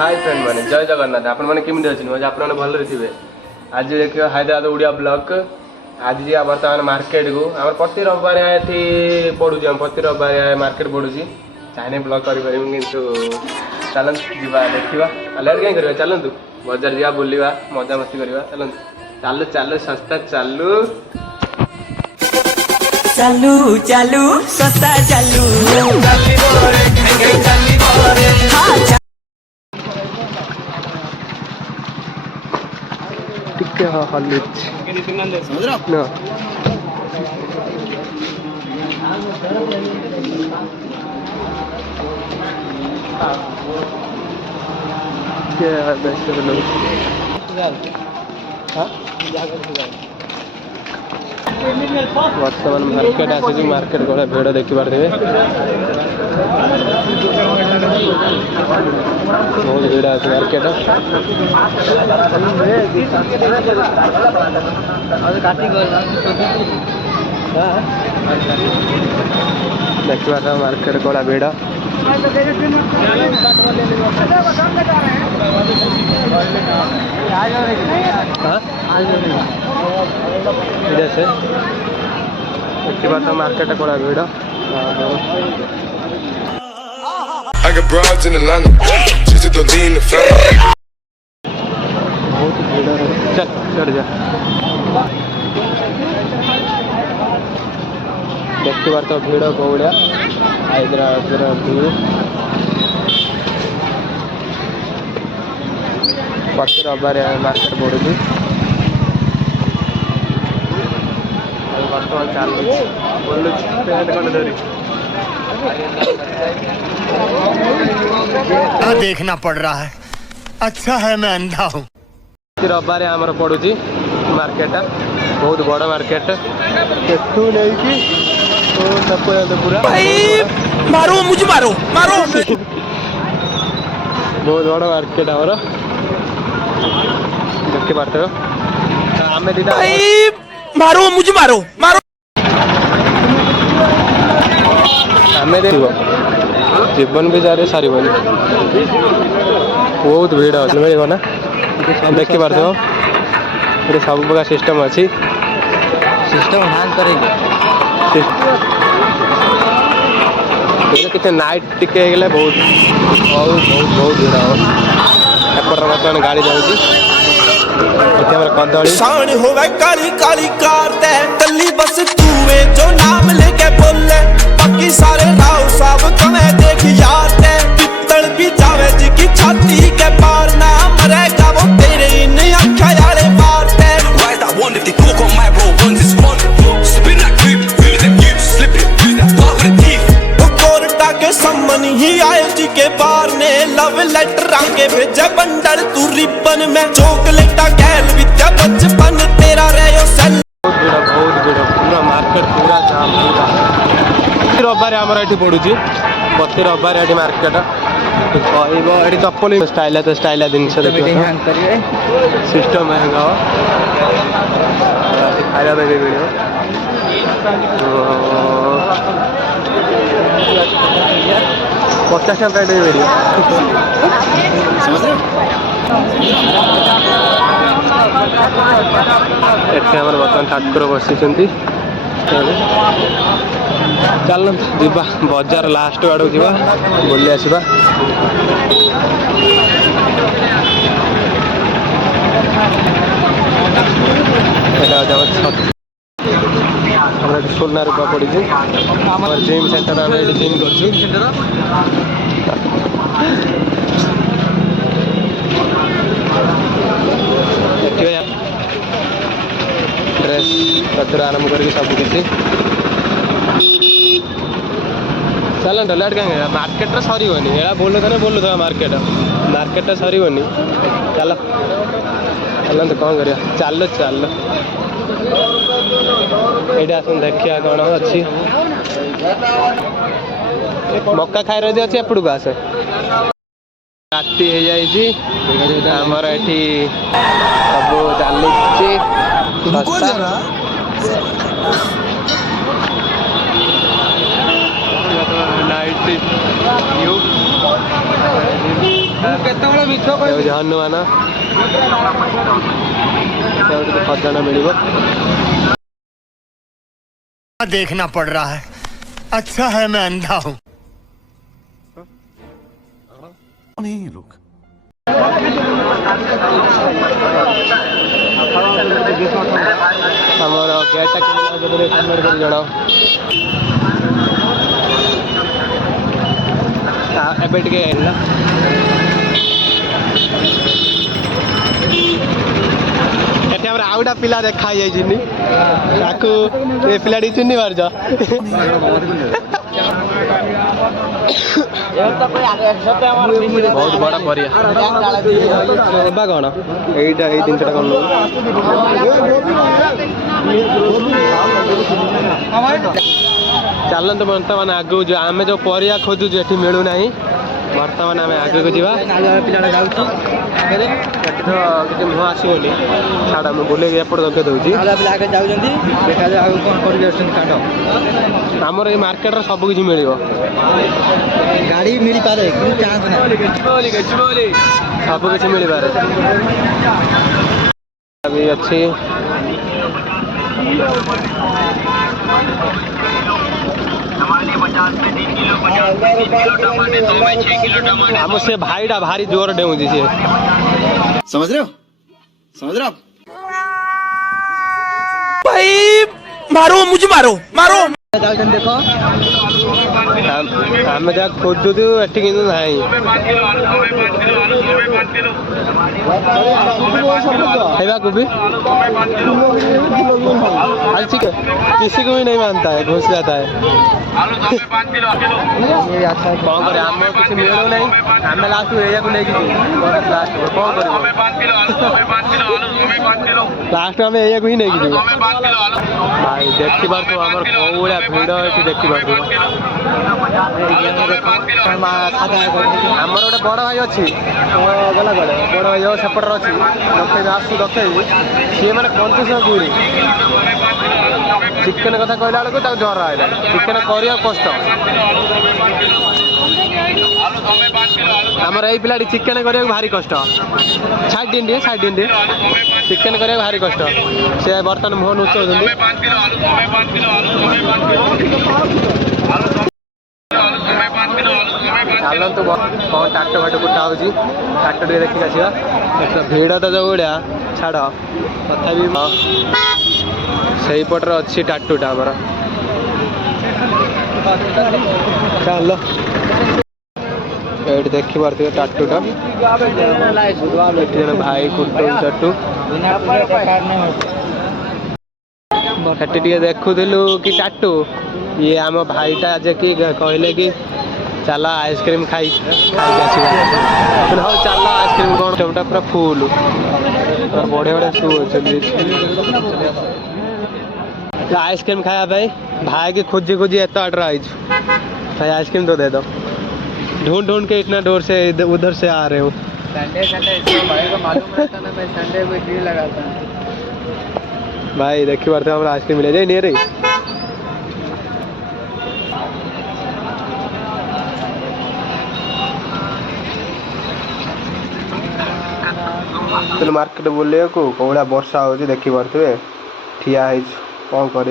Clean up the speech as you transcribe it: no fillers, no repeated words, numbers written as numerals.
Hi friend मैंने जय जगन्नाथ आपण मैंने केमी अच्छे आप भल थे। आज देखिए हैदराबाद ओडिया ब्लॉग। आज जी बर्तमान मार्केट को आम प्रति रविवार ये पढ़ू प्रति रविवार मार्केट पढ़ू चाहे ब्लॉग करें चलत जा देखा लेट कहीं कर चलतु बजार जा बुलवा मजा मस्ती करवा चलतु चालू चालू सस्ता चालू चालू चालू सस्ता चालू टिके हलिच न क्या बेस्ट वर्तमान मार्केट आसी मार्केट गला भिड़ देखी पारे बहुत भिड़ आज मार्केट देखा मार्केट गला भिड़ देखा मार्केट गला भिड़ I got broads in Atlanta, just to lean the family. बहुत भीड़ है चल चढ़ जा देखते बार तो भीड़ कौड़ा हैदराबाद भीड़ प्रति रविवार मार्केट पड़ू बर्तमान चलू बोलू पेट खंड धरी देखना पड़ रहा है। अच्छा है मैं अंधा हूँ। रविवार आमर पड़ू मार्केट बहुत बड़ मार्केट नहीं पूरा मारो मुझे मारो मारो बहुत बड़ मार्केट आमर देखी पार्थ आम दीदा मारो मुझे मारो मारो आम जीवन भी जारी सारे बहुत भीड़ अच्छे मिल ना देखी पार्थ ये सब प्रकार सिस्टम अच्छी सिस्टम हाथ करेंगे कितने नाइट टिके बहुत बहुत बहुत बहुत भीड़ हम एपट बर्तमान गाड़ी जाऊँगी कदली शान होवे काली काली कार ते तल्ली बस तूवे जो नाम लेके बोले बाकी सारे राव साहब कमे देख यार ते पित्तल भी जावे जी की छाती के पार ना मरेगा वो तेरे इन अखा यारे मार ते Rise that one if they talk on my bro runs it's fun spin that creep feel that you slip it feel that dark with the teeth वो कोर्टा के सम्मन ही आए जी के बार ने लव लेटर आके भेजे बंडल तू रिबन में चॉकलेटा गैल भी ते बचपन तेरा रहो सेल बहुत भीड़ पूरा मार्केट पूरा जाम पूरा रविवार आमर ये पड़ू प्रति रविवार ये मार्केट कह चप्पल स्टाइल जिनस सिस्टम महंगा खाया देखे वीडियो 50 टका वीडियो एटे बर्तमान ठाकुर बसी चल जा बजार लास्ट आड़ जा बुली आसवा सोना रूपा पड़ी जिम सेंटर आम ये जिम कर ड्रेस कतरा आरम्भ करके सब किसी चलता लेट कहीं मार्केट सरीबनी ये बोलू था मार्केट सरीबनी चल चलते कौन कर चल चल ये आस देखिया कौन अच्छी मक्का खाई रही अच्छी एपड़ को आस राति हो जामर ये सब चलू नाइट हनुमान खजाना मिल देखना पड़ रहा है। अच्छा है मैं अंधा हूँ। ଆମର ଗେଟ୍ଟା କେମିତି ଲାଗୁଛି କମେଣ୍ଟ କରି ଜଣାଅ। ଏବେ ଟିକେ ହେଲା ଏଠି ଆମର ଆଉ ଗୋଟେ ପିଲା ଦେଖା ହେଇଯାଇଛି ତାକୁ ଏ ପିଲାଟି ଚିହ୍ନି ପାରୁଛ? ବହୁତ ବଡ଼ ପରିବା ନେବା କ'ଣ ଏଇଟା ଏଇ ଜିନିଷଟା କ'ଣ ଚାଲନ୍ତୁ ବର୍ତ୍ତମାନ ଆଗକୁ ଯିବା। ଆମେ ଯେଉଁ ପରିବା ଖୋଜୁଛୁ ଏଠି ମିଳୁନାହିଁ। ବର୍ତ୍ତମାନ ଆମେ ଆଗକୁ ଯିବା। ପିଲାଟା ଯାଉଛି ଏଠି ତ କିଛି ମୁହଁ ଆସିବନି। ଛାଡ଼ ମୁଁ ବୁଲେଇକି ଏପଟେ ଦେଖେଇ ଦେଉଛି। ପିଲା ଆଗରେ ଯାଉଛନ୍ତି ଦେଖାଯାଉ ଆଉ କ'ଣ କରିକି ଆସୁଛନ୍ତି କାଠ। ଆମର ଏଇ ମାର୍କେଟରେ ସବୁ କିଛି ମିଳିବ। ଗାଡ଼ି ମିଳିପାରେ କିନ୍ତୁ ଚାନ୍ସ ନାହିଁ। ସବୁ କିଛି ମିଳିପାରେ ବି ଅଛି। ଆମ ସେ ଭାଇଟା ଭାରି ଜୋର ଡେଉଁଛି ସିଏ। समझ रहे हो आप भाई मारो मुझे मारो ଦେଖ ଆମେ ଯାହା ଖୋଜୁଛୁ ଏଠି କିନ୍ତୁ ନାହିଁ। खाइबा को भी ठीक है, किसी को भी नहीं मानता है, घुस जाता है। कौन करे आम किसी मिलू नहीं। आम लास्ट एरिया को लेकिन लास्ट कौन कर लास्ट आम एरिया को ही नहीं जीव भाई। देखी पार्थ आम कौड़ा भिड़ ये देखी पार्थ। आमर गोटे बड़ भाई अच्छी गला कड़े बड़ भाई सेपटर अच्छी दखे आसू दखे सी मैंने कंजूस गुरी चिकेन कथा कहला बेलू ज्वर आएगा। चिकेन करवा कष्ट। आमर यही पिला चिकेन करने भारी कष्ट। साइड दिए चिकेन करने भारी कष्ट। सी बर्तमान मुह नुचाऊँ चलतु कौन टाट फाट कुटा हो टाट टे देखिक आसवा। भिड़ तो जो भाया छाड़ तथापि से पटर अच्छी टाटूटा आमर चल ये देखी पार्थ टाटूटा भाई कुटा टाटू टे देखुलु कि टाटू ये आम भाईटा जे कि कहले कि चल आइसक्रीम खाई हाँ चल आइसक्रीम कौन सबटा पूरा फुल बढ़िया बढ़िया शू अच्छे। आइसक्रीम खाया भाई की खोजी खोजी एत आड्रा आई भाई आइसक्रीम तो दे दो। ढूंढ ढूंढ के इतना दूर से उधर से आ रहे हूँ। भाई देखी बार हमारा आइसक्रीम मिले जाए नहीं रही। मार्केट बुले को कौड़ा वर्षा हो देखी पारे ठिया कौन कर।